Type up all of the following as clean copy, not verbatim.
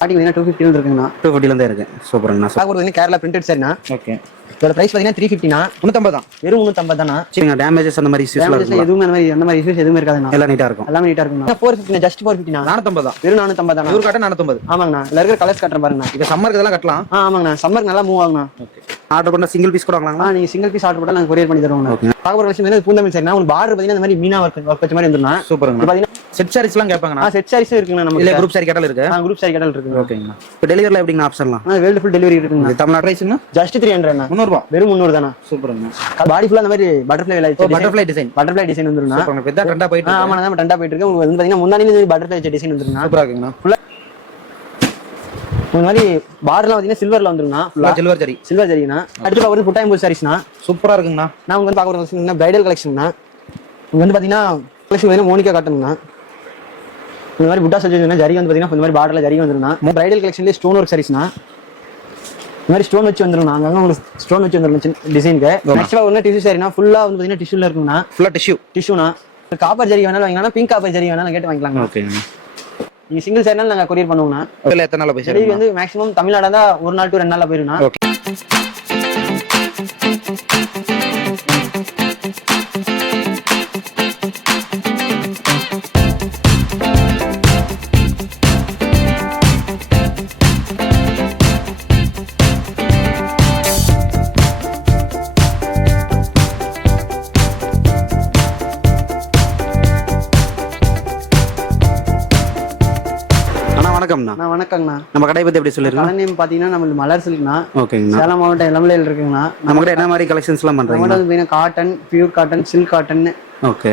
Starting 250 இருக்குங்கண்ணா. 250 இருக்கு. சூப்பருங்கண்ணா. பார்க்குறது கேரளா பிரிண்டட் சரிண்ணா. ஓகே. இதோட பிரைஸ் பார்த்தீங்கன்னா 350ண்ணா. 350 தான். வெறும் 350 தானா. சரிங்க. டேமேஜஸ் அந்த மாதிரி இஷ்யூஸ்லாம் டேமேஜஸ் எதுவுமே அந்த மாதிரி இஷ்யூஸ் எதுவுமே இருக்காதுண்ணா. எல்லாம் நீட்டா இருக்கும். எல்லாமே நீட்டா இருக்குண்ணா. 450 ஜஸ்ட் 450ண்ணா. 450 தான். வெறும் 450 தானா. ஒரு காட்டன் 450. ஆமாங்கண்ணா. இதுல இருக்கிற கலர்ஸ் காட்டுறேன் பாருங்கண்ணா. இது சம்மருக்கு இதெல்லாம் கட்டலாம். ஆமாங்கண்ணா. சம்மருக்கு நல்லா மூவ் ஆகுங்கண்ணா. ஓகே. ஆர்டர் பண்ணா சிங்கிள் பீஸ் கூட வாங்கலாங்களா? நீங்க சிங்கிள் பீஸ் ஆர்டர் போட்டா நாங்க கொரியர் பண்ணி தருவோம். பார்க்க போற விஷயம் வந்து பூந்தமிழ் சரிண்ணா. உங்களுக்கு பார்டர் பார்த்தீங்கன்னா இந்த மாதிரி மீனா ஒர்க் வச்ச மாதிரி வந்துருண்ணா. சூப்பருங்க. பார்த்தீங்கன்னா செட் சாரீஸ்லாம் கேட்பாங்கண்ணா. செட் சாரீஸும் இருக்குங்கண்ணா. நம்ம இல்ல குரூப் சாரி கேட்டல் இருக்கு. குரூப் சாரி கேட்டல் இருக்குங்க. ஓகேங்கண்ணா. இப்போ டெலிவரில எப்படிங்க ஆப்ஷன்லாம்? வேர்ல்டு ஃபுல் டெலிவரி இருக்குங்க. தமிழ்நாடு பிரைஸ்னா ஜஸ்ட் 300ண்ணா. 300 வெறும் 300 தானா. சூப்பருங்க. பாடி ஃபுல்லா அந்த மாதிரி butterfly butterfly design. Butterfly design வந்துருண்ணா. சூப்பருங்க. இப்ப ட்ரெண்டா போயிட்டு இருக்கு. ஆமாண்ணா. ட்ரெண்டா போயிட்டு இருக்கு. உங்களுக்கு வந்து பாத்தீங்கன்னா முன்னாடில இந்த பட்டர்ஃப்ளை டிசைன் வந்துருண்ணா. சூப்பரா இருக்குங்கண்ணா. ஃபுல்லா இந்த மாதிரி பார்டர்லாம் பாத்தீங்கன்னா சில்வர்ல வந்துருண்ணா. ஃபுல்லா சில்வர் ஜரி. சில்வர் ஜரிண்ணா. அடுத்து பாக்குறது புட்டாயம்பூ சாரீஸ்ண்ணா. சூப்பரா இருக்குங்கண்ணா. நான் உங்களுக்கு வந்து பார்க்க போறது பிரைடல் கலெக்ஷன்ண்ணா. இங்க வந்து பாத்தீங்கன்னா கலெக்ஷன் பாத்தீங்கன்னா மோனிகா காட்டன்ண்ணா. இந்த மாதிரி புட்டா சஜி ஜரி வந்து பாத்தீங்கன்னா இந்த மாதிரி பார்டர்ல ஜரி வந்துருண்ணா. பிரைடல் கலெக்ஷன்லயே ஸ்டோன் ஒர்க் சாரீஸ்ண்ணா. இந்த மாதிரி ஸ்டோன் வச்சு வந்துரும். அங்க உங்களுக்கு ஸ்டோன் வச்சு வந்துரும் டிசைனுக்கு. நெக்ஸ்ட் ஒரு டிஷ்யூ சாரினா ஃபுல்லா வந்து பாத்தீங்கன்னா டிஷ்யூல இருக்குங்கண்ணா. ஃபுல்லா டிஷ்யூனா. காப்பர் ஜரி வேணாலும் வாங்கிக்கலாம். பிங்க் காப்பர் ஜரி வேணாலும் கேட்டு வாங்கிக்கலாம். ஓகேங்க. நீங்க சிங்கிள் சாரினாலும் நாங்க கொரியர் பண்ணுவோம்னா. இல்ல எத்தனை நாள்ல போய் சரி வந்து மேக்ஸிமம் தமிழ்நாடு தான் 1 நாள் to 2 நாள்ல போயிரும்னா. ஓகே. வணக்கம்ண்ணா. வணக்கங்கண்ணா. நம்ம கடை பத்தி எப்படி சொல்லிருக்கோம்? கடை நேம் பாத்தீங்கன்னா நம்ம மலர் சில்க்ண்ணா. ஓகேங்கண்ணா. சேலம் மாவட்டம் இளமலையில் இருக்குங்கண்ணா. நம்ம கிட்ட என்ன மாதிரி கலெக்ஷன்ஸ் எல்லாம் பண்றீங்க? நம்ம வந்து cotton, pure cotton, silk cotton, okay,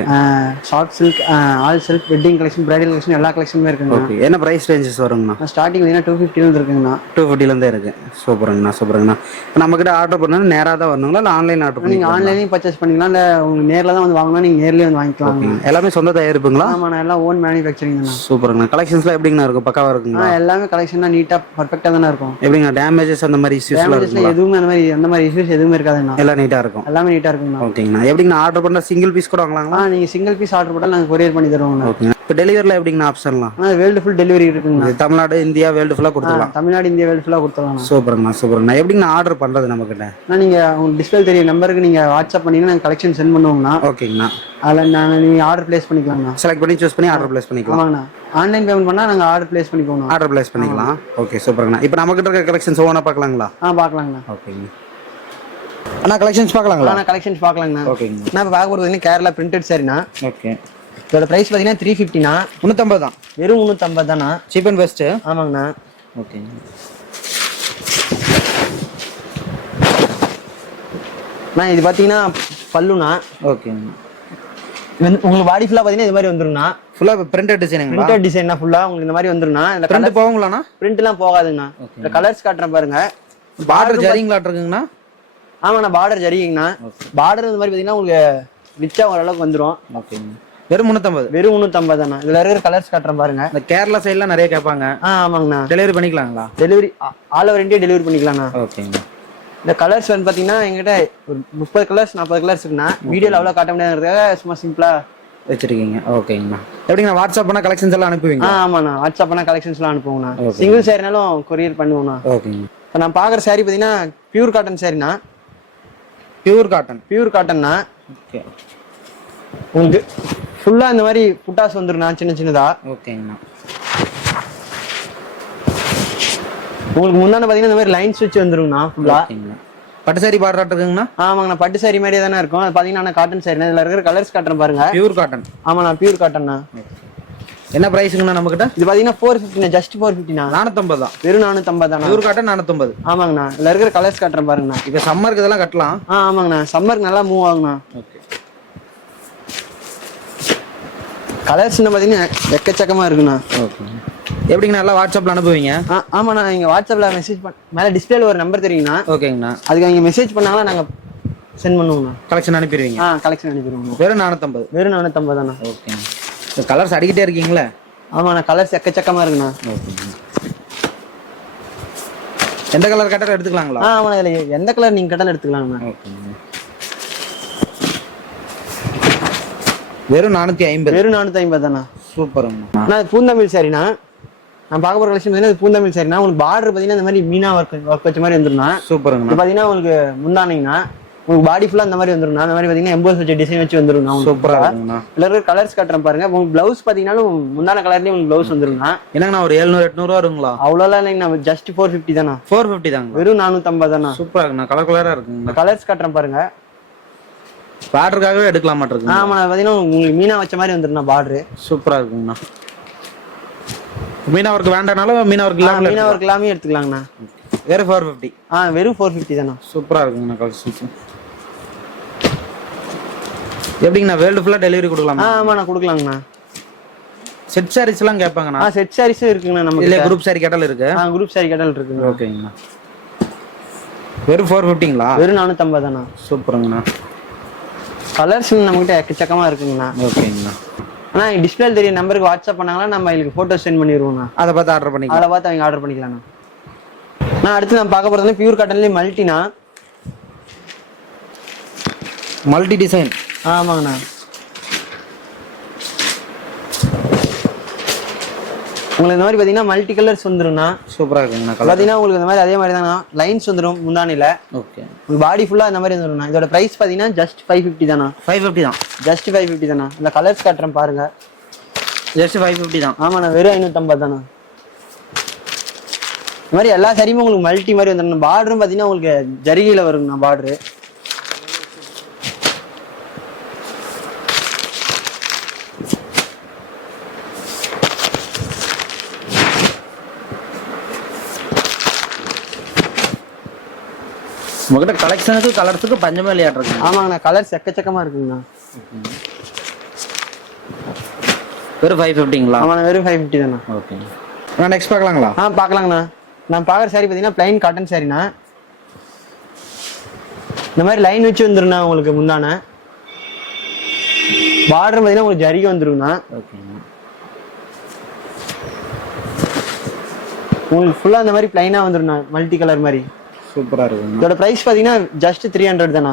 short silk, all silk, wedding collection, bridal collection எல்லா கலெக்ஷனுமே இருக்குங்க. ஓகே. என்ன பிரைஸ் ரேஞ்சஸ் வருங்கண்ணா? ஸ்டார்டிங் 250 இருந்து இருக்குங்கண்ணா. 250 இருந்தே இருக்கு. சூப்பருங்கண்ணா. சூப்பருங்கண்ணா. நம்ம கிட்ட ஆர்டர் பண்ணா நேரா தான் வரணுங்களா இல்ல ஆன்லைன் ஆர்டர் பண்ணி? நீங்க ஆன்லைன்லயும் பர்ச்சேஸ் பண்ணிக்கலாம். இல்ல உங்களுக்கு நேர்ல தான் வந்து வாங்கணும். நீங்க நேர்லயே வந்து வாங்கிக்கலாம். எல்லாமே சொந்த தயாரிப்புங்களா? ஆமாண்ணா. எல்லாம் ஓன் மேனுஃபேக்சரிங்ண்ணா. சூப்பருங்கண்ணா. கலெக்ஷன்ஸ்லாம் எப்படிங்கண்ணா இருக்கும்? பக்காவா இருக்குங்களா? எல்லாமே கலெக்ஷனா நீட்டா பர்ஃபெக்ட்டா தான இருக்கும். எப்படிங்க டேமேஜஸ் அந்த மாதிரி இஷ்யூஸ்லாம் இருக்குங்களா? எதுவுமே அந்த மாதிரி இஷ்யூஸ் எதுவுமே இருக்காதுண்ணா. எல்லாம் நீட்டா இருக்கும். எல்லாமே நீட்டா இருக்குங்கண்ணா. ஓகேங்கண்ணா. எப்படிங்கண்ணா ஆர்டர் பண்ணா சிங்கிள் பீஸ் கூட வாங்கலாங்களா? நீங்க சிங்கிள் பீஸ் ஆர்டர் போட்டா நாங்க கொரியர் பண்ணி தருவோம். ஓகே. இப்போ டெலிவரில எப்படிங்கண்ணா ஆப்ஷன்லாம்? வேர்ல்டு ஃபுல் டெலிவரி இருக்குங்க. தமிழ்நாடு, இந்தியா, வேர்ல்டு ஃபுல்லா கொடுத்துடலாம். தமிழ்நாடு, இந்தியா, வேர்ல்டு ஃபுல்லா கொடுத்துடலாம். சூப்பருங்கண்ணா. சூப்பருங்கண்ணா. எப்படிங்கண்ணா ஆர்டர் பண்றது நம்ம கிட்ட? நீங்க உங்களுக்கு டிஸ்பிளே தெரிய நம்பருக்கு நீங்க வாட்ஸ்அப் பண்ணீங்கன்னா நாங்க கலெக்ஷன் சென்ட் பண்ணுவோம்னா. ஓகேங்கண்ணா. அதுல நீங்க ஆர்டர் பிளேஸ் பண்ணிக்கலாம்ண்ணா. செலக்ட் பண்ணி சூஸ் பண்ணி ஆர்டர் பிளேஸ் பண்ணிக்கலாம். ஆமாண்ணா. ஆன்லைன் பேமெண்ட் பண்ணா நாங்க ஆர்டர் பிளேஸ் பண்ணிப்போம். ஆர்டர் பிளேஸ் பண்ணிக்கலாம். ஓகே. சூப்பருங்கண்ணா. இப்போ நம்ம கிட்ட இருக்க கலெக்ஷன்ஸ் ஓனா பார்க்கலாங்களா? பார்க்கலாங்கண்ணா. ஓகேங்க. அண்ணா கலெக்ஷன்ஸ் பார்க்கலாங்களா? கலெக்ஷன்ஸ் பார்க்கலாங்கண்ணா. ஓகேங்க. நான் இப்போ பார்க்க போறது கேரளா பிரிண்டட் சாரிண்ணா. ஓகே. இதோட பிரைஸ் பாத்தீங்கன்னா 350ண்ணா. 350 தான். வெறும் 350 தானா. Cheap and best. ஆமாங்கண்ணா. ஓகேங்க. நான் இது பாத்தீங்கன்னா பல்லுண்ணா. ஓகேங்க. உங்களுக்கு பாடி ஃபுல்லா பாத்தீங்கன்னா இது மாதிரி வந்துரும்ண்ணா. ஃபுல்லா பிரிண்டட் டிசைனுங்களா? பிரிண்டட் டிசைன்னா ஃபுல்லா உங்களுக்கு இந்த மாதிரி வந்துரும்ண்ணா. இந்த பிரிண்ட் போகுங்களாண்ணா? பிரிண்ட் எல்லாம் போகாதுங்கண்ணா. இந்த கலர்ஸ் காட்டுறேன் பாருங்க. பார்டர் ஜரிங்களா இருக்குங்கண்ணா? ஆமாண்ணா. பார்டர் ஜரிங்கண்ணா. பார்டர் இந்த மாதிரி பாத்தீங்கன்னா உங்களுக்கு ரிச்சா ஓரளவுக்கு வந்துரும். ஓகேங்க. வெறும் 350. வெறும் 350 தானா. இதுல இருக்கிற கலர்ஸ் காட்டுறேன் பாருங்க. இந்த கேரளா சைடுல நிறைய கேட்பாங்க. ஆமாங்கண்ணா. டெலிவரி பண்ணிக்கலாங்களா? Delivery all over India delivery பண்ணிக்கலாம்ண்ணா. ஓகேங்க. இந்த கலர்ஸ் வந்து பாத்தீங்கன்னா எங்கிட்ட ஒரு 30 கலர்ஸ் 40 கலர்ஸ் இருக்குண்ணா. வீடியோல அவ்வளவு காட்ட முடியாதுன்றதுக்காக சும்மா சிம்பிளா வச்சிருக்கீங்க. ஓகேங்கண்ணா. எப்படிங்கண்ணா வாட்ஸ்அப் பண்ணா கலெக்ஷன்ஸ் எல்லாம் அனுப்புவீங்க? ஆமாண்ணா. வாட்ஸ்அப் பண்ணா கலெக்ஷன்ஸ் எல்லாம் அனுப்புவோம்ண்ணா. Single சாரினாலும் courier பண்ணுவோம்ண்ணா. ஓகேங்க. இப்போ நான் பாக்குற சாரி பாத்தீங்கன்னா பியூர் காட்டன் சாரிண்ணா. Pure cotton. பியூர் காட்டன்னா. ஓகே. உங்களுக்கு ஃபுல்லா இந்த மாதிரி புட்டாஸ் வந்துருண்ணா சின்ன சின்னதா. ஓகேங்கண்ணா. உங்களுக்கு முன்னாடி பாத்தீங்கன்னா இந்த மாதிரி லைன்ஸ் வச்சு வந்துருங்கண்ணா ஃபுல்லா. பட்டு சாரி பார்டர் இருக்குங்கண்ணா? ஆமாங்கண்ணா. பட்டு சாரி மாதிரியே தானே இருக்கும். அது பாத்தீங்கன்னா காட்டன் சாரி. இதுல இருக்கிற கலர்ஸ் காட்டுறேன் பாருங்க. Pure cotton. ஆமாண்ணா. பியூர் காட்டன்னா. என்ன பிரைஸ்ங்கண்ணா நம்ம கிட்ட? இது பாத்தீங்கன்னா 450, ஜஸ்ட் 450ண்ணா. 450 தான். வெறும் 450 தானா. Pure cotton 450. ஆமாங்கண்ணா. இதுல இருக்கிற கலர்ஸ் காட்டுறேன் பாருங்கண்ணா. இப்போ சம்மருக்கு இதெல்லாம் கட்டலாம். ஆமாங்கண்ணா. சம்மருக்கு நல்லா மூவ் ஆகுங்கண்ணா. ஓகே. கலர்ஸ் பாத்தீங்கன்னா எக்கச்சக்கமா இருக்குண்ணா. ஓகே. எப்படிங்கண்ணா எல்லாம் வாட்ஸ்அப்ல அனுப்புவீங்க? ஆமாண்ணா. நீங்க வாட்ஸ்அப்ல மெசேஜ் மேல டிஸ்பிளேல ஒரு நம்பர் தெரியுங்கண்ணா. ஓகேங்கண்ணா. அதுக்கு நீங்க மெசேஜ் பண்ணாங்களா நாங்க சென்ட் பண்ணுவோம்ண்ணா. கலெக்ஷன் அனுப்பிடுவீங்க? கலெக்ஷன் அனுப்பிடுவோம். வெறும் 450. வெறும் 450 தானா. ஓகேங்க. கலர்ஸ் அடிக்கிட்டே இருக்கீங்களா? ஆமாண்ணா. கலர்ஸ் எக்கச்சக்கமா இருக்குண்ணா. ஓகேங்க. எந்த கலர் கட்டர் எடுத்துக்கலாங்களா? ஆமாண்ணா. இதுல எந்த கலர் நீங்க கட்டல் எடுத்துக்கலாங்கண்ணா. ஓகேங்க. வெறும் 450. வெறும் 450 தானா. சூப்பருங்கண்ணா. நான் பூந்தமிழ் சாரிண்ணா. நான் பார்க்க போற கலெக்ஷன் பார்த்தீங்கன்னா இது பூந்தமிழ் சாரினா உங்களுக்கு பார்டர் பார்த்தீங்கன்னா இந்த மாதிரி மீனா ஒர்க் வச்ச மாதிரி வந்துருண்ணா. சூப்பருங்கண்ணா. இது பார்த்தீங்கன்னா உங்களுக்கு முந்தானீங்கன்னா உங்களுக்கு பாடி ஃபுல்லா இந்த மாதிரி வந்துருண்ணா. அந்த மாதிரி பார்த்தீங்கன்னா எம்போஸ் வச்ச டிசைன் வச்சு வந்துருண்ணா. சூப்பரா இருக்குங்கண்ணா. இதுல கலர்ஸ் காட்டுறேன் பாருங்க. உங்களுக்கு பிளவுஸ் பார்த்தீங்கன்னா முந்தான கலர்லயும் உங்களுக்கு பிளவுஸ் வந்துருண்ணா. என்னங்கண்ணா ஒரு 700-800 வருங்களா? அவ்வளோலாம் இல்லைங்கண்ணா, ஜஸ்ட் 450 தானா. 450 தாங்க, வெறும் 450 தானா. சூப்பரா இருக்குண்ணா. கலர் கலரா இருக்குங்க. கலர்ஸ் காட்டுறேன் பாருங்க. பார்டருக்காகவே எடுக்கலாம் மாட்டிருக்கு. ஆமா, பார்த்தீங்கன்னா உங்களுக்கு மீனா வச்ச மாதிரி வந்துருண்ணா பார்டரு. சூப்பரா இருக்குங்கண்ணா. மீனா ஒர்க் வேண்டானாலும் மீனா ஒர்க் இல்லாம மீனா ஒர்க் எல்லாமே எடுத்துக்கலாங்கண்ணா. வெறும் 450. வெறும் 450 தானா. சூப்பரா இருக்குங்கண்ணா கலெக்ஷன்ஸ். எப்படிங்கண்ணா வேர்ல்டு ஃபுல்லா டெலிவரி கொடுக்கலாமா? ஆமாண்ணா கொடுக்கலாங்கண்ணா. செட் சாரீஸ் எல்லாம் கேட்பாங்கண்ணா. செட் சாரீஸும் இருக்குங்கண்ணா. நம்ம இல்ல குரூப் சாரி கேட்டல் இருக்கு. குரூப் சாரி கேட்டல் இருக்குங்க. ஓகேங்கண்ணா. வெறும் 450ங்களா? வெறும் 450 தானா. சூப்பருங்கண்ணா. கலர்ஸ் நம்மகிட்ட எக்கச்சக்கமா இருக்குங்கண்ணா. ஓகேங்கண்ணா. ஆனா டிஸ்பிளே தெரிய நம்பருக்கு வாட்ஸ்அப் பண்ணாங்களா நம்ம இதுக்கு போட்டோ சென்ட் பண்ணிடுவோம்ண்ணா. அதை பார்த்து ஆர்டர் பண்ணிக்கலாம். அதை பார்த்து அவங்க ஆர்டர் பண்ணிக்கலாம்ண்ணா. நான் அடுத்து நான் பார்க்க போறது பியூர் காட்டன்லேயே மல்டினா. Multi design. ஆமாங்கண்ணா. உங்களுக்கு இந்த மாதிரி பார்த்தீங்கன்னா மல்டி கலர்ஸ் வந்துரும்ண்ணா. சூப்பரா இருக்குங்கண்ணா. பார்த்தீங்கன்னா உங்களுக்கு இந்த மாதிரி அதே மாதிரி தானா லைன்ஸ் வந்துடும் முந்தானில. ஓகே. உங்களுக்கு பாடி ஃபுல்லா இந்த மாதிரி வந்துரும்ண்ணா. இதோட பிரைஸ் பார்த்தீங்கன்னா ஜஸ்ட் 550 தானா. 550 தான். ஜஸ்ட் 550 தானா. இந்த கலர்ஸ் காட்டுறேன் பாருங்க. ஜஸ்ட் 550 தான். ஆமாண்ணா வெறும் 550 தானா. இந்த மாதிரி எல்லா சரியுமே உங்களுக்கு மல்டி மாதிரி வந்துடும். பார்டரும் பார்த்தீங்கன்னா உங்களுக்கு ஜரிகையில வருங்கண்ணா பார்டரு. உங்ககிட்ட கலெக்ஷனுக்கு கலர்ஸுக்கு பஞ்சமே இல்லையாட்டு. ஆமாங்கண்ணா கலர்ஸ் எக்கச்சக்கமா இருக்குங்கண்ணா. வெறும் 550ங்களா? ஆமாண்ணா வெறும் 550 தானா. ஓகே. நான் நெக்ஸ்ட் பார்க்கலாங்களா? பார்க்கலாங்கண்ணா. நான் பார்க்குற சாரி பார்த்தீங்கன்னா பிளைன் காட்டன் சாரிண்ணா. இந்த மாதிரி லைன் வச்சு வந்துருண்ணா. உங்களுக்கு முந்தான பார்டர் பார்த்தீங்கன்னா உங்களுக்கு ஜரிகை வந்துருங்கண்ணா. ஓகேங்க. உங்களுக்கு ஃபுல்லாக இந்த மாதிரி பிளைனாக வந்துருண்ணா மல்டி கலர் மாதிரி. சூப்பரா இருக்குங்க. இதோட பிரைஸ் பார்த்தீங்கன்னா ஜஸ்ட் 300 தானா.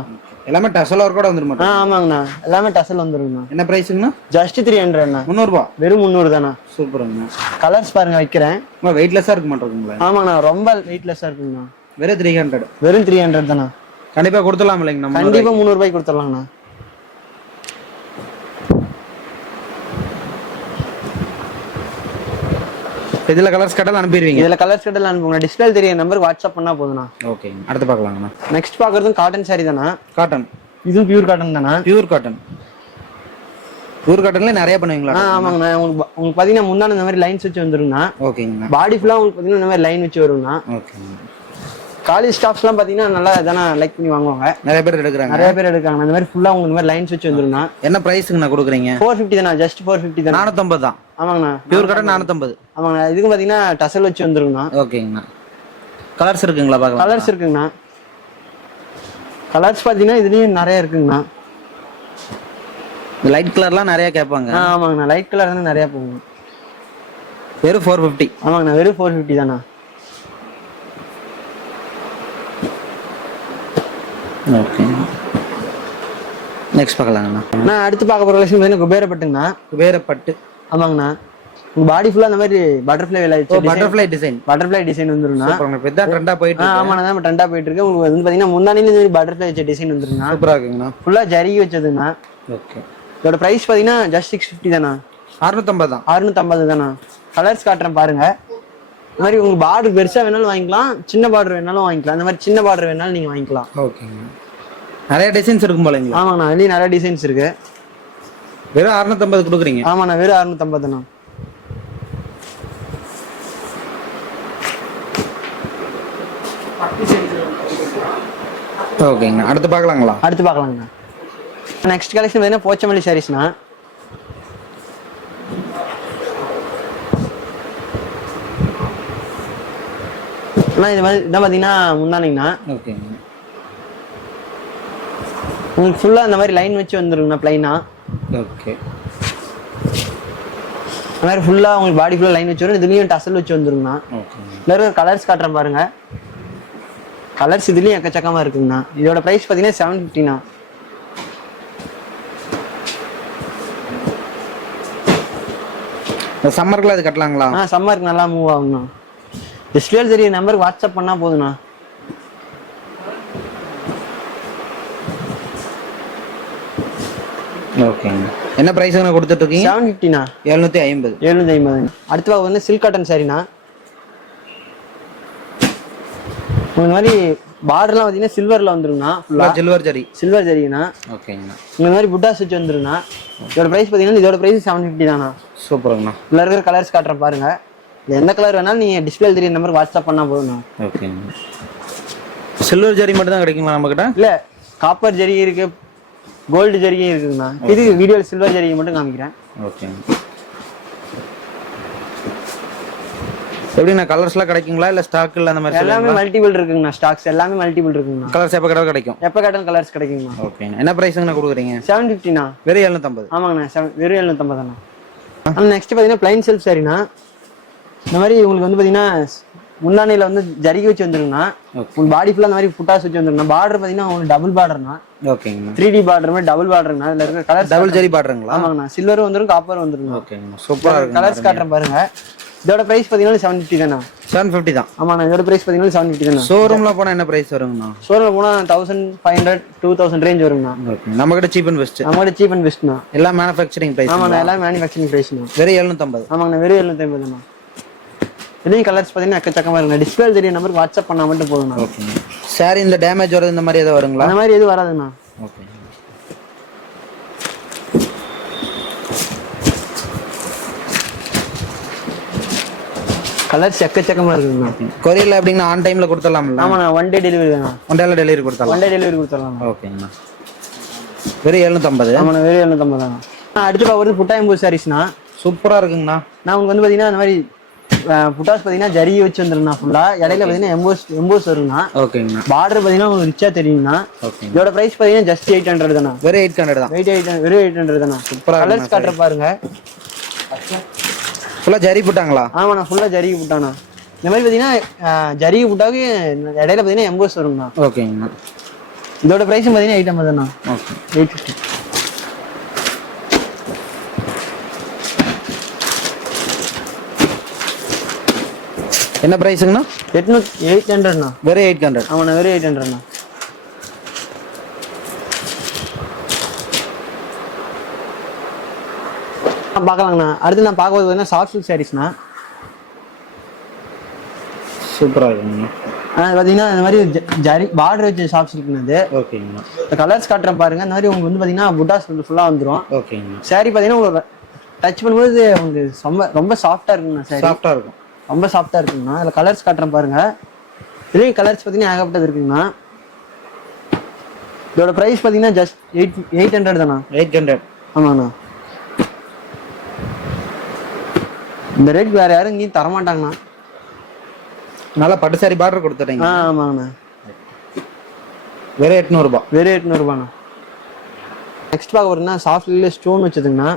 எல்லாமே டசல் ஒர்க் கூட வந்துரும் மாட்டோம். ஆமாங்கண்ணா எல்லாமே டசல் வந்துருங்கண்ணா. என்ன பிரைஸுங்கண்ணா? ஜஸ்ட் 300ண்ணா. 300 ரூபா. வெறும் 300 தானா. சூப்பருங்கண்ணா. கலர்ஸ் பாருங்க வைக்கிறேன். வெயிட்லெஸ்ஸா இருக்க மாட்டேங்குங்களா? ஆமாங்கண்ணா ரொம்ப வெயிட்லெஸ்ஸா இருக்குங்கண்ணா. வெறும் 300. வெறும் 300 தானா. கண்டிப்பா கொடுத்துடலாம் இல்லைங்க? நம்ம கண்டிப்பா 300 ரூபாய்க்கு கொடுத்துடலாங்கண்ணா. இதுல கலர்ஸ் கட்டல அனுப்பிடுவீங்க? இதுல கலர்ஸ் கட்டல அனுப்புங்க. டிஸ்பிளே தெரிய நம்பருக்கு வாட்ஸ்அப் பண்ணா போதும்ண்ணா. ஓகே. அடுத்து பார்க்கலாங்கண்ணா. நெக்ஸ்ட் பார்க்கறதும் காட்டன் சாரி தானா. காட்டன். இதுவும் பியூர் காட்டன் தானா. Pure cotton. பியூர் காட்டன்ல நிறைய பண்ணுவீங்களா? ஆமாங்கண்ணா. உங்களுக்கு பாத்தீங்கன்னா முந்தான இந்த மாதிரி லைன்ஸ் வச்சு வந்துருங்கண்ணா. ஓகேங்கண்ணா. பாடி ஃபுல்லா உங்களுக்கு பாத்தீங்கன்னா இந்த மாதிரி லைன் வச்சு வருங்கண்ணா. ஓகேங்க. காலேஜ் ஸ்டாஃப்ஸ் எல்லாம் பாத்தீங்கன்னா நல்லா தானே லைக் பண்ணி வாங்குவாங்க. நிறைய பேர் எடுக்கிறாங்க. நிறைய பேர் எடுக்காங்க. இந்த மாதிரி ஃபுல்லா உங்களுக்கு இந்த மாதிரி லைன்ஸ் வச்சு வந்துருங்கண்ணா. என்ன பிரைஸ்க்குண்ணா கொடுக்குறீங்க? 450 தானா. ஜஸ்ட் 450 தானா. 450 தான். ஆமாங்கண்ணா. Pure cotton 450. ஆமாங்கண்ணா. இதுக்கு பாத்தீங்கன்னா டசல் வச்சு வந்துருங்கண்ணா. ஓகேங்கண்ணா. கலர்ஸ் இருக்குங்களா? பார்க்கலாம். கலர்ஸ் இருக்குங்கண்ணா. கலர்ஸ் பாத்தீங்கன்னா இதுலயும் நிறைய இருக்குங்கண்ணா. லைட் கலர்லாம் நிறைய கேட்பாங்க. ஆமாங்கண்ணா. லைட் கலர் தானே நிறைய போகும். வெறும் 450. ஆமாங்கண்ணா வெறும் 450 தானா. ஓகே. நெக்ஸ்ட் பார்க்கலாங்கண்ணா. நான் அடுத்து பார்க்க போற கலெக்ஷன் பார்த்தீங்கன்னா குபேரப்பட்டுங்கண்ணா. குபேரப்பட்டு. ஆமாங்கண்ணா. உங்க பாடி ஃபுல்லா அந்த மாதிரி பட்டர்ஃப்ளை வேலை வச்சு பட்டர்ஃப்ளை டிசைன். பட்டர்ஃப்ளை டிசைன் வந்துருங்கண்ணா. சூப்பர்ங்க. பெரிய ட்ரெண்டா போயிட்டு இருக்கு. ஆமாண்ணா தான் ட்ரெண்டா போயிட்டு இருக்கு. உங்களுக்கு வந்து பாத்தீங்கன்னா முந்தானில இந்த மாதிரி பட்டர்ஃப்ளை வச்ச டிசைன் வந்துருங்கண்ணா. சூப்பரா இருக்குங்கண்ணா. ஃபுல்லா ஜரிகை வச்சதுங்கண்ணா. ஓகே. இதோட பிரைஸ் பாத்தீங்கன்னா ஜஸ்ட் 650 தானா. 650 தான். 650 தானா. கலர்ஸ் காட்டுறேன் பாருங்க. இந்த மாதிரி உங்களுக்கு பார்டர் பெருசா வேணாலும் வாங்கிக்கலாம், சின்ன பார்டர் வேணாலும் வாங்கிக்கலாம். இந்த மாதிரி சின்ன பார்டர் வேணாலும் நீங்க வாங்கிக்கலாம். ஓகேங்க. நிறைய டிசைன்ஸ் இருக்கும் போலங்களா? ஆமாண்ணா. அதுலயும் நிறைய டிசைன்ஸ் இருக்கு. வெறும் 650 கொடுக்குறீங்க? ஆமாண்ணா வெறும் 650 தானா. ஓகேங்கண்ணா. அடுத்து பார்க்கலாங்களா? அடுத்து பார்க்கலாங்கண்ணா. நெக்ஸ்ட் கலெக்ஷன் பார்த்தீங்கன்னா போச்சமல்லி சாரீஸ்ண்ணா. இது மாதிரி இதான் பார்த்தீங்கன்னா முந்தானிங்கண்ணா. ஓகேங்க. உங்களுக்கு ஃபுல்லாக இந்த மாதிரி லைன் வச்சு வந்துருங்கண்ணா பிளைனா. ஓகே. இந்த மாதிரி ஃபுல்லாக உங்களுக்கு பாடி ஃபுல்லாக லைன் வச்சு வரும். இதுலேயும் டசல் வச்சு வந்துருங்கண்ணா. ஓகேங்க. இல்லை கலர்ஸ் காட்டுறேன் பாருங்க. கலர்ஸ் இதுலேயும் எக்கச்சக்கமாக இருக்குங்கண்ணா. இதோட ப்ரைஸ் பார்த்தீங்கன்னா 750ண்ணா. சம்மருக்குள்ள அது கட்டலாங்களா? சம்மருக்கு நல்லா மூவ் ஆகுங்கண்ணா. டிஸ்பிளே தெரிய நம்பருக்கு வாட்ஸ்அப் பண்ணா போதுண்ணா. ஓகேங்க. என்ன பிரைஸ் கொடுத்துட்டு இருக்கீங்க? 750ண்ணா. 750. 750. அடுத்து வந்து சில்க் காட்டன் சாரிண்ணா. இந்த மாதிரி பார்டர்லாம் பார்த்தீங்கன்னா சில்வரில் வந்துருங்கண்ணா. சில்வர் ஜரிங்கண்ணா. ஓகேங்கண்ணா. இந்த மாதிரி புட்டா ஸ்டிச் வந்துருங்கண்ணா. இதோட ப்ரைஸ் பார்த்தீங்கன்னா இதோட ப்ரைஸ் 750 தானா. சூப்பருங்கண்ணா. இதில் இருக்கிற கலர்ஸ் காட்டுறேன் பாருங்க. எந்த கலர் வேணாலும் நீங்கள் டிஸ்பிளே தெரிய நம்பருக்கு வாட்ஸ்அப் பண்ணால் போதுண்ணா. ஓகேங்க. சில்வர் ஜரி மட்டும் தான் கிடைக்குங்களா நம்மக்கிட்ட? இல்லை, காப்பர் ஜரி இருக்கு, கோல்டு ஜரியும் இருக்குங்கண்ணா. இது வீடியோவில் சில்வர் ஜரியை மட்டும் காமிக்கிறேன். ஓகேங்க. எப்படிண்ணா கலர்ஸ்லாம் கிடைக்குங்களா இல்லை ஸ்டாக் இல்லை அந்த மாதிரி? எல்லாமே மல்டிபிள் இருக்குங்கண்ணா. ஸ்டாக்ஸ் எல்லாமே மல்டிபிள் இருக்குங்கண்ணா. கலர்ஸ் எப்போ கடை கிடைக்கும்? எப்போ கேட்டாலும் கலர்ஸ் கிடைக்குங்கண்ணா. ஓகேங்க. என்ன ப்ரைஸுங்கண்ணா கொடுக்குறீங்க? 750ண்ணா. வெறும் 750? ஆமாங்கண்ணா, வெறும் 750 தானே. ஆனால் நெக்ஸ்ட் பார்த்தீங்கன்னா பிளைன் செல்ஃப் சாரிண்ணா. இந்த மாதிரி உங்களுக்கு வந்து பார்த்தீங்கன்னா முந்தானையில் வந்து ஜரிகை வச்சு வந்துருங்கண்ணா. உங்களுக்கு பாடி ஃபுல்லாக அந்த மாதிரி புட்டாஸ் வச்சு வந்துருங்கண்ணா. பார்டர் பார்த்தீங்கன்னா உங்களுக்கு டபுள் பார்டர்ண்ணா. ஓகேங்கண்ணா. 3D பார்டர் மாதிரி டபுள் பார்டருங்கண்ணா. இதில் இருக்கிற கலர் டபுள் ஜரி பார்டருங்களா? ஆமாங்கண்ணா. சில்வரும் வந்துடும், காப்பரும் வந்துருங்க. ஓகேங்கண்ணா. சூப்பராக இருக்கு. கலர்ஸ் காட்டுறேன் பாருங்க. இதோட பிரைஸ் பார்த்தீங்கன்னா 750 தானே. 750 தான். ஆமாண்ணா. இதோட பிரைஸ் பார்த்தீங்கன்னா 750 தானே. ஷோரூம்ல போனால் என்ன பிரைஸ் வருங்கண்ணா? ஷோரூம்ல போனால் 1500 2000 ரேஞ்ச் வருங்கண்ணா. ஓகே. நம்ம கிட்ட சீப் அண்ட் பெஸ்ட். நம்ம கிட்ட சீப் அண்ட் பெஸ்ட்ண்ணா. எல்லாம் மேனுஃபேக்சரிங் பிரைஸ். ஆமாண்ணா, எல்லாம் மேனுஃபேக்சரிங் பிரைஸ்ண்ணா. வெறும் 750? ஆமாங்கண்ணா, வெறும் 750 தானே. இதுலேயும் கலர்ஸ் பார்த்தீங்கன்னா எக்கச்சக்கமாக இருக்குண்ணா. டிஸ்பிளே தெரிய நம்பருக்கு வாட்ஸ்அப் பண்ணால் மட்டும் போதுண்ணா. ஓகே. சாரி இந்த டேமேஜ் வரது இந்த மாதிரி எதாவது வருங்களா? அந்த மாதிரி எதுவும் வராதுண்ணா. ஓகே. கலர்ஸ் எக்கச்சக்கமாக இருக்குங்கண்ணா. கொரியரில் எப்படிங்கண்ணா ஆன் டைமில் கொடுத்துடலாம்ல? ஆமாண்ணா, ஒன் டே டெலிவரி தானே. ஒன் டேல டெலிவரி கொடுத்துடலாம். ஒன் டே டெலிவரி கொடுத்துடலாம். ஓகேங்கண்ணா. வெறும் 750? ஆமாண்ணா, வெறும் 750 தானே. அடுத்து பார்க்குறது புட்டாயம்பூ சாரீஸ்ண்ணா. சூப்பராக இருக்குங்கண்ணா. நான் உங்களுக்கு வந்து பார்த்தீங்கன்னா அந்த மாதிரி புட்டாஸ் பார்த்தீங்கன்னா ஜரியை வச்சு வந்துருங்கண்ணா. ஃபுல்லாக இடையில பார்த்தீங்கன்னா எம்போஸ் வருங்கண்ணா. ஓகேங்கண்ணா. பார்டர் பார்த்தீங்கன்னா உங்களுக்கு ரிச்சா தெரியுங்கண்ணா. ஓகே. இதோட பிரைஸ் பார்த்தீங்கன்னா ஜஸ்ட் 800 தானே. வெறும் 800 தான். வெறும் 800 தானே. சூப்பராக கலர்ஸ் காட்டுற பாருங்க. ஃபுல்லாக ஜரி போட்டாங்களா? ஆமாண்ணா, ஃபுல்லாக ஜரிகை புட்டாண்ணா. இந்த மாதிரி பார்த்தீங்கன்னா ஜரிகை புட்டாக்கு இடையில பார்த்தீங்கன்னா எம்போஸ் வருங்கண்ணா. ஓகேங்கண்ணா. இதோட பிரைஸ் பார்த்தீங்கன்னா 850 தானே. ஓகே. 850. என்ன பிரைஸுங்கண்ணா? 800ண்ணா. வெறும் 800? ஆமாண்ணா, வெறும் 800ண்ணா. பார்க்கலாங்கண்ணா. அடுத்து நான் பார்க்க போது சாஃப்ட் சில்க் சாரீஸ்ண்ணா. சூப்பராக இருக்குங்கண்ணா. பார்த்தீங்கன்னா இந்த மாதிரி ஜரி பார்டர் வச்சு சாஃப்ட் சில்க்னது. ஓகேங்கண்ணா. இந்த கலர்ஸ் காட்டுறேன் பாருங்க. இந்த மாதிரி உங்களுக்கு வந்து பார்த்தீங்கன்னா புட்டாஸ் ஃபுல்லாக வந்துடும். ஓகேங்கண்ணா. சாரி பார்த்தீங்கன்னா உங்களுக்கு டச் பண்ணும்போது உங்களுக்கு ரொம்ப சாஃப்டாக இருக்குங்கண்ணா. சாரி சாஃப்டாக இருக்கும், ரொம்ப சாஃப்டாக இருக்குங்கண்ணா. இதில் கலர்ஸ் காட்டுறேன் பாருங்க. இதுலேயும் கலர்ஸ் பார்த்தீங்கன்னா ஏகப்பட்டது இருக்குங்கண்ணா. இதோட ப்ரைஸ் பார்த்தீங்கன்னா ஜஸ்ட் 800 தானா. 800? ஆமாண்ணா. இந்த ரேட் வேற யாரும் இங்கேயும் தரமாட்டாங்கண்ணா. நல்லா பட்டு சாரி பார்டர் கொடுத்துட்டீங்க. ஆமாங்கண்ணா. வெறும் 800 வெறும் 800 நெக்ஸ்ட் பார்க்க போறீங்கன்னா சாஃப்ட்ல ஸ்டோன் வச்சதுங்கண்ணா.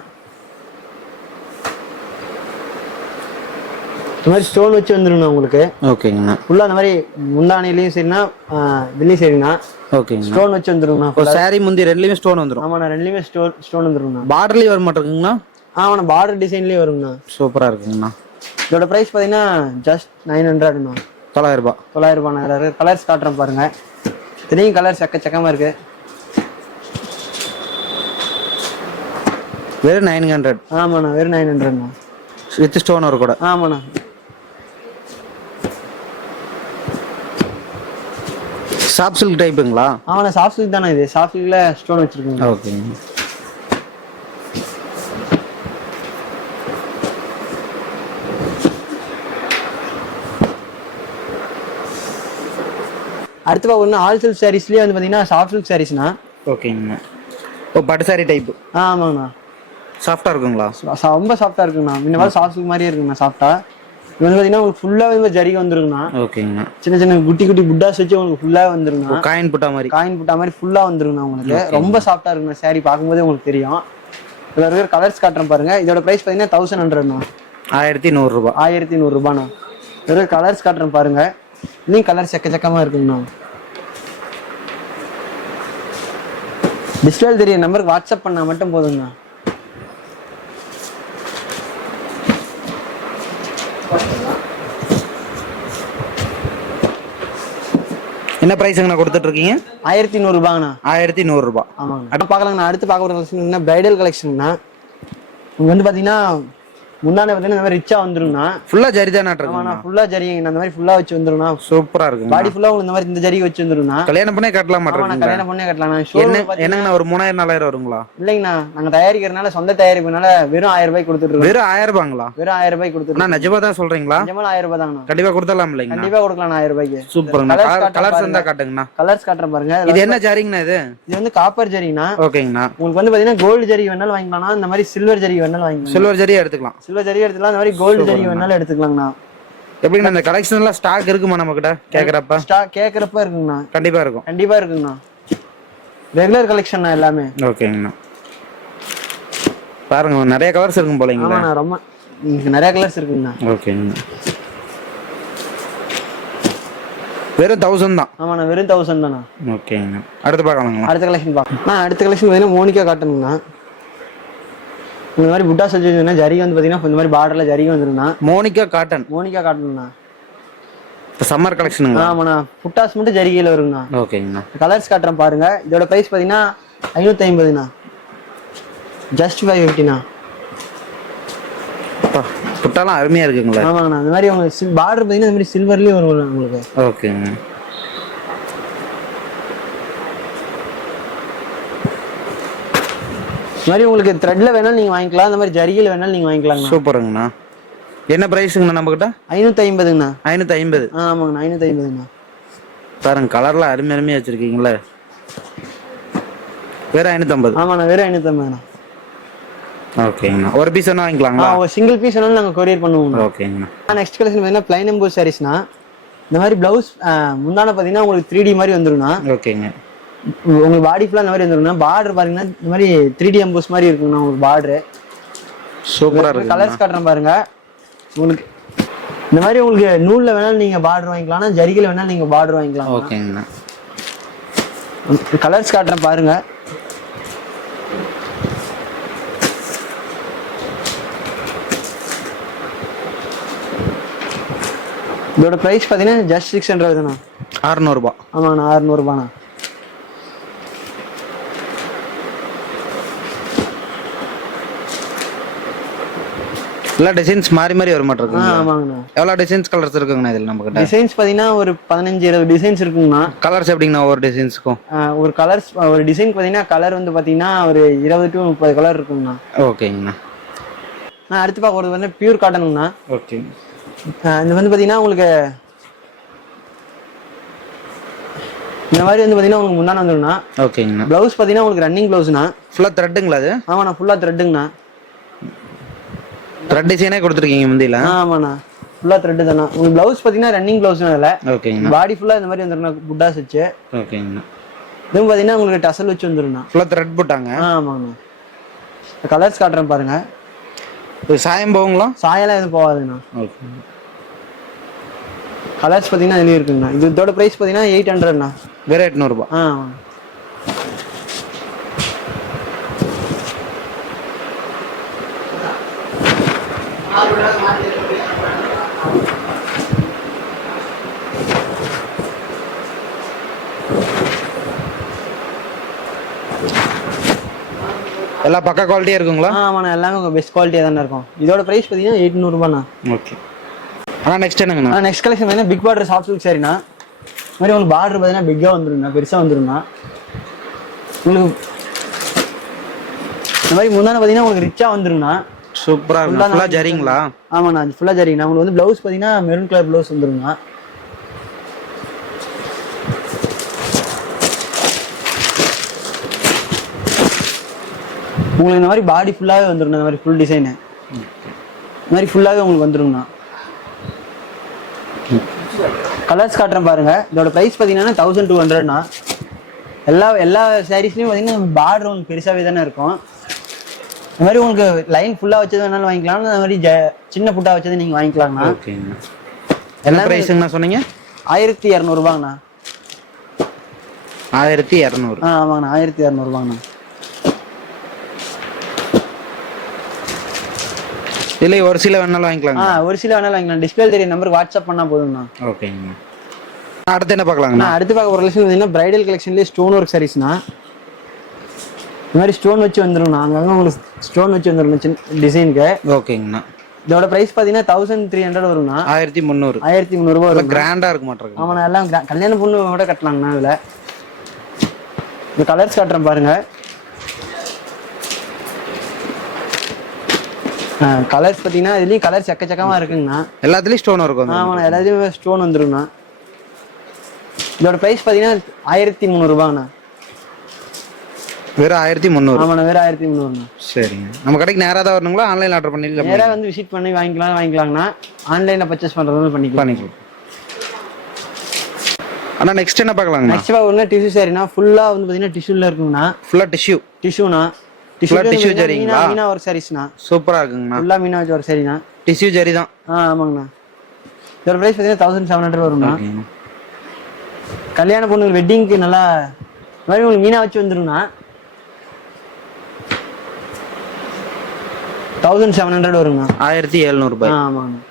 இந்த மாதிரி ஸ்டோன் வச்சு வந்துருங்கண்ணா உங்களுக்கு. ஓகேங்கண்ணா. ஃபுல்லா அந்த மாதிரி முந்தானையிலையும் சரிண்ணா, இதுலையும் சரிங்கண்ணா. ஓகேங்க. ஸ்டோன் வச்சு வந்துருங்கண்ணா. சாரி முந்தி ரெண்டுலயுமே ஸ்டோன் வந்துடும். ஆமாண்ணா, ரெண்டுலயுமே ஸ்டோன் வந்துருங்கண்ணா. பார்டர்லயும் வர மாட்டேங்குங்கண்ணா. ஆமாண்ணா, பார்டர் டிசைன்லயே வருங்கண்ணா. சூப்பரா இருக்குங்கண்ணா. இதோட பிரைஸ் பார்த்தீங்கன்னா ஜஸ்ட் 900ண்ணா. 900? 900 கலர்ஸ் காட்டுறேன் பாருங்க. இதுலேயும் கலர்ஸ் எக்கச்சக்கமாக இருக்கு. வெறும் 900? ஆமாண்ணா, வெறும் 900ண்ணா. வித் ஸ்டோன் வரும் கூட? ஆமாண்ணா. சாஃப்ட் சில்க் டைப்புங்களா? ஆமாண்ணா, சாஃப்ட் சில்க் தானே. இது சாஃப்ட் சில்க்ல ஸ்டோன் வச்சிருக்கீங்க. ஓகேங்க. அடுத்து ஒன்று ஆல் சில்க் சாரீஸ்லேயே வந்து பார்த்தீங்கன்னா சாஃப்ட் சில்க் சாரீஸ்ண்ணா. ஓகேங்கண்ணா. ஓ, பட்டு சாரி டைப்பு? ஆமாங்கண்ணா. சாஃப்டாக இருக்குங்களா? ரொம்ப சாஃப்டாக இருக்குங்கண்ணா. இந்த மாதிரி சாஃப்ட் சில்க் மாதிரியே இருக்குங்கண்ணா. சாஃப்டா இது வந்து பார்த்தீங்கன்னா உங்களுக்கு ஃபுல்லாக வந்து ஜரிகை வந்துருங்கண்ணா. ஓகேங்கண்ணா. சின்ன சின்ன குட்டி புட்டாஸ் வச்சு உங்களுக்கு ஃபுல்லாக வந்துருங்கண்ணா. காயின் புட்டா மாதிரி ஃபுல்லாக வந்துருங்கண்ணா. உங்களுக்கு ரொம்ப சாஃப்டாக இருக்குண்ணா. சாரி பார்க்கும்போதே உங்களுக்கு தெரியும். இதில் இருக்கிற கலர்ஸ் காட்டுறேன் பாருங்க. இதோட ப்ரைஸ் பார்த்தீங்கன்னா 1100ண்ணா. 1100? 1100 இதோட கலர்ஸ் காட்டுறேன் பாருங்க. இன்னும் கலர்ஸ் எக்கச்சக்கமாக இருக்குங்கண்ணா. டிஸ்பிளே தெரிய நம்பருக்கு வாட்ஸ்அப் பண்ணால் மட்டும் போதுங்கண்ணா. என்ன பிரைஸுங்கண்ணா கொடுத்துட்டு இருக்கீங்க? 1100 ரூபாங்கண்ணா. 1100 ரூபாய். ஆமாங்க. அடுத்து பார்க்கலாங்கண்ணா. அடுத்து பார்க்க ஒரு கலெக்ஷன் பிரைடல் கலெக்ஷன்ண்ணா. இங்க வந்து பாத்தீங்கன்னா முன்னாடி பார்த்தீங்கன்னா இந்த மாதிரி ரிச்சா வந்துருங்கண்ணா. ஃபுல்லா ஜரி தான் இருக்கு. ஆமாண்ணா, ஃபுல்லா ஜரிங்க. அந்த மாதிரி ஃபுல்லா வச்சு வந்துருங்கண்ணா. சூப்பரா இருக்கு. பாடி ஃபுல்லா உங்களுக்கு இந்த மாதிரி இந்த ஜரி வச்சு வந்துருங்கண்ணா. கல்யாணம் பண்ணே கட்டலாம் மாட்டேங்க. கல்யாணம் பண்ணே கட்டலாம்ண்ணா. என்னங்கண்ணா ஒரு 3000 4000 வருங்களா? இல்லைங்கண்ணா, நாங்க தயாரிக்கிறதுனால சொந்த தயாரிப்புனால வெறும் 1000 ரூபாய் கொடுத்துட்டு. வெறும் 1000 ரூபாங்களா? வெறும் 1000 ரூபாய் கொடுத்துட்டு. நிஜமா தான் சொல்றீங்களா? நிஜமா 1000 ரூபாய் தாங்கண்ணா. கண்டிப்பா கொடுத்தலாம் இல்லைங்க? கண்டிப்பா கொடுக்கலாம் 1000 ரூபாய்க்கு. சூப்பர்ண்ணா. கலர்ஸ் இருந்தா காட்டுங்கண்ணா. கலர்ஸ் காட்டுறேன் பாருங்க. இது என்ன ஜரிங்கண்ணா? இது வந்து காப்பர் ஜரிங்கண்ணா. ஓகேங்கண்ணா. உங்களுக்கு வந்து பாத்தீங்கன்னா கோல்டு ஜரி வேணாலும் வாங்கிக்கலாம், இந்த மாதிரி சில்வர் ஜரி வேணாலும் வாங்கிக்கலாம். சில்வர் ஜரி எடுத்துக்கலாம். சில்வர் ஜரி எடுத்துக்கலாம், இந்த மாதிரி கோல்டு ஜரி வேணாலும் எடுத்துக்கலாங்கண்ணா. எப்படிங்கண்ணா இந்த கலெக்ஷன் எல்லாம் ஸ்டாக் இருக்குமா நம்ம கிட்ட? கேக்குறப்ப ஸ்டாக் கேக்குறப்ப இருக்குங்கண்ணா. கண்டிப்பா இருக்கும். கண்டிப்பா இருக்குங்கண்ணா. ரெகுலர் கலெக்ஷன் எல்லாமே. ஓகேங்கண்ணா. பாருங்க நிறைய கலர்ஸ் இருக்கும் போலீங்களா? ஆமாண்ணா, ரொம்ப நிறைய கலர்ஸ் இருக்குங்கண்ணா. ஓகேங்கண்ணா. வெறும் 1000 தான். ஆமாண்ணா, வெறும் 1000 தானா. ஓகேங்கண்ணா. அடுத்து பார்க்கலாங்களா? அடுத்த கலெக்ஷன் பார்க்கலாம். அடுத்த கலெக்ஷன் பார்த்தீங்கன்னா மோனிகா காட்டனுங்கண்ணா. இந்த மாதிரி புட்டா சஜ்ஜா ஜரிகை வந்து பார்த்தீங்கன்னா இந்த மாதிரி பார்டர்ல ஜரிகை வந்துருங்கண்ணா. Monica cotton. மோனிகா காட்டனுங்கண்ணா. இப்போ சம்மர் கலெக்ஷனுங்களா? ஆமாண்ணா, புட்டாஸ் மட்டும் ஜரிகையில் வருங்கண்ணா. ஓகேங்கண்ணா. கலர்ஸ் காட்டுறேன் பாருங்க. இதோட பிரைஸ் பார்த்தீங்கன்னா 550ண்ணா. ஜஸ்ட் 550ண்ணா. புட்டாலாம் அருமையா இருக்குங்களா? ஆமாங்கண்ணா. இந்த மாதிரி அவங்க பார்டர் பார்த்தீங்கன்னா இந்த மாதிரி சில்வர்லேயும் வரும் உங்களுக்கு. ஓகேங்க. இந்த மாதிரி உங்களுக்கு த்ரெட்ல வேணாலும் நீங்க வாங்கிக்கலாம், இந்த மாதிரி ஜரிகையில் வேணாலும் நீங்க வாங்கிக்கலாம். சூப்பருங்கண்ணா. என்ன பிரைஸுங்கண்ணா நம்ம கிட்ட? 550ங்கண்ணா. 550. ஆமாங்கண்ணா, 550ங்கண்ணா. பாருங்க கலர்லாம் அருமையா வச்சிருக்கீங்களே. வேற 550. ஆமாண்ணா, வேற 550ண்ணா. ஓகேங்கண்ணா. ஒரு பீஸ் வேணா வாங்கிக்கலாங்களா? ஒரு சிங்கிள் பீஸ் வேணாலும் நாங்க கொரியர் பண்ணுவோம். ஓகேங்கண்ணா. நெக்ஸ்ட் கலெக்ஷன் பார்த்தீங்கன்னா பிளைன் எம்போஸ் சாரீஸ்ண்ணா. இந்த மாதிரி பிளவுஸ் முந்தான பார்த்தீங்கன்னா உங்களுக்கு 3D மாதிரி வந்துருங்கண்ணா. ஓகேங்க. உங்களுக்கு பாடி ஃபுல்லா இந்த மாதிரி வந்துருங்கண்ணா. பார்டர் பாருங்கன்னா இந்த மாதிரி 3D எம்போஸ் மாதிரி இருக்குங்கண்ணா உங்களுக்கு பார்டர். சூப்பரா இருக்கு. கலர்ஸ் காட்டுறேன் பாருங்க. உங்களுக்கு இந்த மாதிரி உங்களுக்கு நூல்ல வேணாலும் நீங்க பார்டர் வாங்கிக்கலாம், ஜரிகையில வேணாலும் நீங்க பார்டர் வாங்கிக்கலாம். ஓகேங்கண்ணா. கலர்ஸ் காட்டுறேன் பாருங்க. இதோட பிரைஸ் பாத்தீங்கன்னா ஜஸ்ட் 600 தானா. 600 ரூபாய். ஆமாண்ணா, 600 ரூபாண்ணா. எல்லா டிசைன்ஸ் மாறி வர மாட்டிருக்கு. ஆமாங்கண்ணா. எவ்வளவு டிசைன்ஸ் கலர்ஸ் இருக்குங்கண்ணா இதுல நம்ம கிட்ட? டிசைன்ஸ் பாத்தீங்கன்னா ஒரு 15-20 டிசைன்ஸ் இருக்குங்கண்ணா. கலர்ஸ் எப்படிங்கண்ணா ஒவ்வொரு டிசைன்ஸ்க்கும்? ஒரு கலர்ஸ் ஒரு டிசைன் பாத்தீங்கன்னா கலர் வந்து பாத்தீங்கன்னா ஒரு 20 to 30 கலர் இருக்குங்கண்ணா. ஓகேங்கண்ணா. நான் அடுத்து பார்க்கறது வந்து பியூர் காட்டனுங்கண்ணா. ஓகே. இது வந்து பாத்தீங்கன்னா உங்களுக்கு இந்த மாதிரி வந்து பாத்தீங்கன்னா உங்களுக்கு முன்னாடி வந்துருங்கண்ணா. ஓகேங்கண்ணா. பிளவுஸ் பாத்தீங்கன்னா உங்களுக்கு ரன்னிங் பிளவுஸ்ண்ணா. ஃபுல்லா த்ரெட்டுங்களா அது? ஆமாண்ணா, ஃபுல்லா த்ரெட்டுங்கண்ணா. த்ரெட் டிசைனே கொடுத்துருக்கீங்க முந்தில? ஆமாண்ணா, ஃபுல்லா த்ரெட் தானா. உங்களுக்கு பிளவுஸ் பாத்தீங்கன்னா ரன்னிங் பிளவுஸ் அதுல. ஓகேங்கண்ணா. பாடி ஃபுல்லா இந்த மாதிரி வந்துருங்கண்ணா, புட்டாஸ் வச்சு. ஓகேங்கண்ணா. இதுவும் பாத்தீங்கன்னா உங்களுக்கு டசல் வச்சு வந்துருங்கண்ணா. ஃபுல்லா த்ரெட் போட்டாங்க. ஆமாண்ணா. கலர்ஸ் காட்டுறேன் பாருங்க. இது சாயம் போகுங்களா? சாயெல்லாம் எதுவும் போகாதுண்ணா. ஓகே. கலர்ஸ் பாத்தீங்கன்னா இதுலயும் இருக்குங்கண்ணா. இதோட பிரைஸ் பாத்தீங்கன்னா 800ண்ணா. வேற 800 ரூபாய். எல்லாம் பக்கா குவாலிட்டியா இருக்குங்களா? ஆமாண்ணா, எல்லாமே பெஸ்ட் குவாலிட்டியா தானே இருக்கும். இதோட பிரைஸ் பாத்தீங்கன்னா 800 ரூபாய்ண்ணா. ஓகே. நெக்ஸ்ட் என்னங்கண்ணா? நெக்ஸ்ட் கலெக்ஷன் பார்த்தீங்கன்னா பிக் பார்டர் சாஃப்ட் சில்க் சாரிண்ணா. இந்த மாதிரி உங்களுக்கு பார்டர் பார்த்தீங்கன்னா பிக்காக வந்துருங்கண்ணா, பெருசாக வந்துருங்கண்ணா. உங்களுக்கு இந்த மாதிரி முந்தான பார்த்தீங்கன்னா உங்களுக்கு ரிச்சாக வந்துருங்கண்ணா. சூப்பராக இருக்கும். ஃபுல்லாக ஜரிங்களா? ஆமாண்ணா, ஃபுல்லாக ஜரிங்கண்ணா. உங்களுக்கு வந்து ப்ளவுஸ் பார்த்தீங்கன்னா மெரூன் கலர் ப்ளவுஸ் வந்துருங்கண்ணா. உங்களுக்கு இந்த மாதிரி பாடி ஃபுல்லாகவே வந்துருங்கண்ணா. இந்த மாதிரி ஃபுல் டிசைனு இந்த மாதிரி ஃபுல்லாகவே உங்களுக்கு வந்துருங்கண்ணா. கலர்ஸ் காட்டுறேன் பாருங்க. இதோட பிரைஸ் பார்த்தீங்கன்னா 1200ண்ணா. எல்லா சாரீஸ்லையும் பார்த்தீங்கன்னா பார்டர் உங்களுக்கு பெருசாகவே தானே இருக்கும். இந்த மாதிரி உங்களுக்கு லைன் ஃபுல்லாக வச்சது வேணாலும் வாங்கிக்கலாம், இந்த மாதிரி சின்ன புட்டா வச்சது நீங்கள் வாங்கிக்கலாங்கண்ணா. ஓகேங்கண்ணா. என்ன பிரைஸுங்கண்ணா சொன்னீங்க? 1200 ரூபாங்கண்ணா. 1200? ஆமாங்கண்ணா, 1200 ரூபாங்கண்ணா. இல்லை ஒரு சில வேணாலும் வாங்கிக்கலாங்க. ஒரு சில வேணாலும் வாங்கிக்கலாம். டிஸ்பிளே தெரிய நம்பருக்கு வாட்ஸ்அப் பண்ணா போதும்ண்ணா. ஓகேங்கண்ணா. அடுத்து என்ன பார்க்கலாங்கண்ணா? அடுத்து பார்க்க ஒரு கலெக்ஷன் பார்த்தீங்கன்னா பிரைடல் கலெக்ஷன்லேயே ஸ்டோன் ஒர்க் சாரீஸ்ண்ணா. இந்த மாதிரி ஸ்டோன் வச்சு வந்துடும்ண்ணா. அங்கங்கே உங்களுக்கு ஸ்டோன் வச்சு வந்துடும் சின்ன டிசைனுக்கு. ஓகேங்கண்ணா. இதோட பிரைஸ் பார்த்தீங்கன்னா 1300 வரும்ண்ணா. 1300. 1300 ரூபா வரும். கிராண்டா இருக்க மாட்டேங்க. ஆமாண்ணா, எல்லாம் கல்யாண பொண்ணு கூட கட்டலாங்கண்ணா. இதில் இந்த கலர்ஸ் காட்டுறேன் பாருங்க. கலர்ஸ் பார்த்தீங்கன்னா இதுலேயும் கலர்ஸ் எக்கச்சக்கமாக இருக்குங்கண்ணா. எல்லாத்துலேயும் ஸ்டோன் இருக்கும். ஆமாண்ணா, எல்லாத்துலேயும் ஸ்டோன் வந்துருங்கண்ணா. இதோட பிரைஸ் பார்த்தீங்கன்னா 1300 ரூபாங்கண்ணா. வெறும் 1300. ஆமாண்ணா, வெறும் 1300. சரிங்க. நம்ம கடைக்கு நேராக தான் வரணுங்களா, ஆன்லைன் ஆர்டர் பண்ணிக்கலாம்? நேராக வந்து விசிட் பண்ணி வாங்கிக்கலாங்கண்ணா. ஆன்லைனில் பர்ச்சேஸ் பண்ணுறது பண்ணிக்கலாம். அண்ணா நெக்ஸ்ட் என்ன பார்க்கலாங்கண்ணா? நெக்ஸ்ட் பார்க்கணும்னா டிஷ்யூ சாரினா ஃபுல்லாக வந்து பார்த்தீங்கன்னா டிஷ்யூல இருக்குங்கண்ணா. ஃபுல்லாக டிஷ்யூனா? டிஷ்யூ ஜரிங்களா? மீனா ஒரு சாரீஸ்ண்ணா. சூப்பராக இருக்குங்கண்ணா. ஃபுல்லாக மீனா வச்சு ஒரு சாரிண்ணா. டிஷ்யூ ஜரி தான். ஆமாங்கண்ணா. இதோட ப்ரைஸ் பார்த்தீங்கன்னா 1700 வரும்ண்ணா. கல்யாண பொண்ணுங்க வெட்டிங்க்கு நல்லா இந்த மாதிரி உங்களுக்கு மீனா வச்சு வந்துருங்கண்ணா. 1700 வருங்கண்ணா. 1700 ரூபாய். ஆமாங்கண்ணா.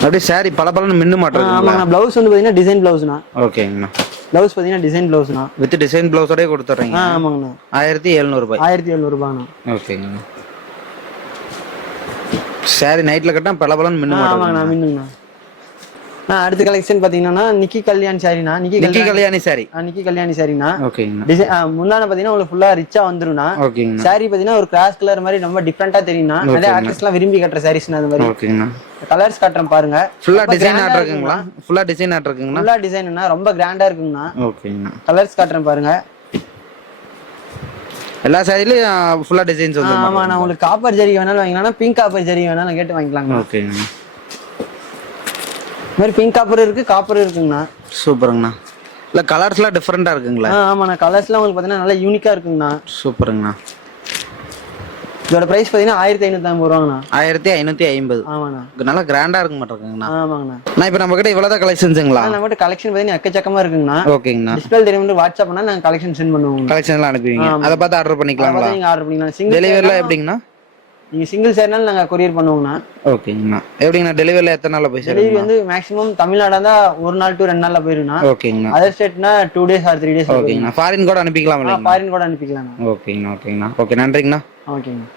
அப்படியே சாரி பலபலன்னு மின்னு மாட்டேங்குது. ஆமாங்கண்ணா. ப்ளவுஸ் வந்து பார்த்தீங்கன்னா டிசைன் ப்ளவுஸ்ண்ணா. ஓகேங்கண்ணா. ப்ளவுஸ் பார்த்தீங்கன்னா டிசைன் ப்ளவுஸ்ண்ணா. வித் டிசைன் ப்ளவுஸோடய கொடுத்துட்றீங்க. ஆமாங்கண்ணா. 1700 ரூபாய். 1700 ரூபாய்ண்ணா. ஓகேங்கண்ணா. சாரி நைட்ல கட்டினா பலபலன்னு மின்னு மாட்டேங்குது. ஆமாங்கண்ணா, மின்னுங்கண்ணா. அடுத்த கலெக்ஷன் பாத்தீங்கன்னா நிக்கி கல்யாணி சாரினா. நிக்கி கல்யாணி சாரி. நிக்கி கல்யாணி சாரினா. ஓகேங்கண்ணா. டிசைன் முன்னால பாத்தீங்கன்னா உங்களுக்கு ஃபுல்லா ரிச்சா வந்துரும்ண்ணா. ஓகேங்கண்ணா. சாரி பாத்தீங்கன்னா ஒரு கிராஸ் கலர் மாதிரி ரொம்ப டிஃபரெண்டா தெரியும்ண்ணா. நிறைய ஆர்டிஸ்ட்லாம் விரும்பி கட்டுற சாரீஸ்னா அது மாதிரி. ஓகேங்கண்ணா. கலர்ஸ் காட்டுறேன் பாருங்க. ஃபுல்லா டிசைன் ஆட் இருக்குங்களா? ஃபுல்லா டிசைன் ஆட் இருக்குங்களா? ஃபுல்லா டிசைன்னா ரொம்ப கிராண்டா இருக்குங்கண்ணா. ஓகேங்கண்ணா. கலர்ஸ் காட்டுறேன் பாருங்க. எல்லா சாரிலயும் ஃபுல்லா டிசைன்ஸ் வந்து. ஆமாண்ணா, உங்களுக்கு காப்பர் ஜரி வேணாலும் வாங்கிக்கலாம், பிங்க் காப்பர் ஜரி வேணாலும் கேட்டு வாங்கிக்கலாங்க. ஓகேங்கண்ணா. இந்த மாதிரி பிங்க் காப்பர் இருக்கு, காப்பர் இருக்குங்கண்ணா. சூப்பருங்கண்ணா. இல்ல கலர்ஸ்லாம் டிஃபரெண்டா இருக்குங்களா? ஆமாண்ணா, கலர்ஸ்லாம் உங்களுக்கு பார்த்தீங்கன்னா நல்லா யூனிக்கா இருக்குங்கண்ணா. சூப்பருங்கண்ணா. இதோட பிரைஸ் பார்த்தீங்கன்னா 1550 ரூபாங்கண்ணா. 1550. ஆமாண்ணா. நல்லா கிராண்டா இருக்க மாட்டேங்குங்கண்ணா. ஆமாங்கண்ணா. நான் இப்போ நம்ம கிட்ட இவ்வளவுதான் கலெக்ஷன்ஸுங்களா? நம்ம கிட்ட கலெக்ஷன் பார்த்தீங்கன்னா எக்கச்சக்கமா இருக்குங்கண்ணா. ஓகேங்கண்ணா. டிஸ்பிளே தெரியும் வாட்ஸ்அப் பண்ணா நாங்கள் கலெக்ஷன் சென்ட் பண்ணுவோம். கலெக்ஷன் எல்லாம் அனுப்புவீங்க, அதை பார்த்து ஆர்டர் பண்ணிக்கலாங்களா? நீங்க ஆர்டர் பண்ணிக்கலாம். டெலிவரிலாம் எப்படிங்கண்ணா? நீங்க சிங்கிள் சேர்னாலும் நாங்கள் கொரியர் பண்ணுவோங்கண்ணா. ஓகேங்கண்ணா. எப்படிங்கண்ணா டெலிவரியில் எத்தனை நாளில் போய் சேரும்? டெலிவரி வந்து மேக்ஸிமம் தமிழ்நாடா இருந்தா 1 நாள் to 2 நாள்ல போயிருங்கண்ணா. ஓகேங்கண்ணா. அதர் ஸ்டேட்னா 2 days or 3 days. ஓகேங்கண்ணா. ஃபாரின் கூட அனுப்பிக்கலாம். ஃபாரின் கூட அனுப்பிக்கலாம். ஓகேங்கண்ணா. ஓகேங்கண்ணா. ஓகே, நன்றிங்கண்ணா. ஓகேங்கண்ணா.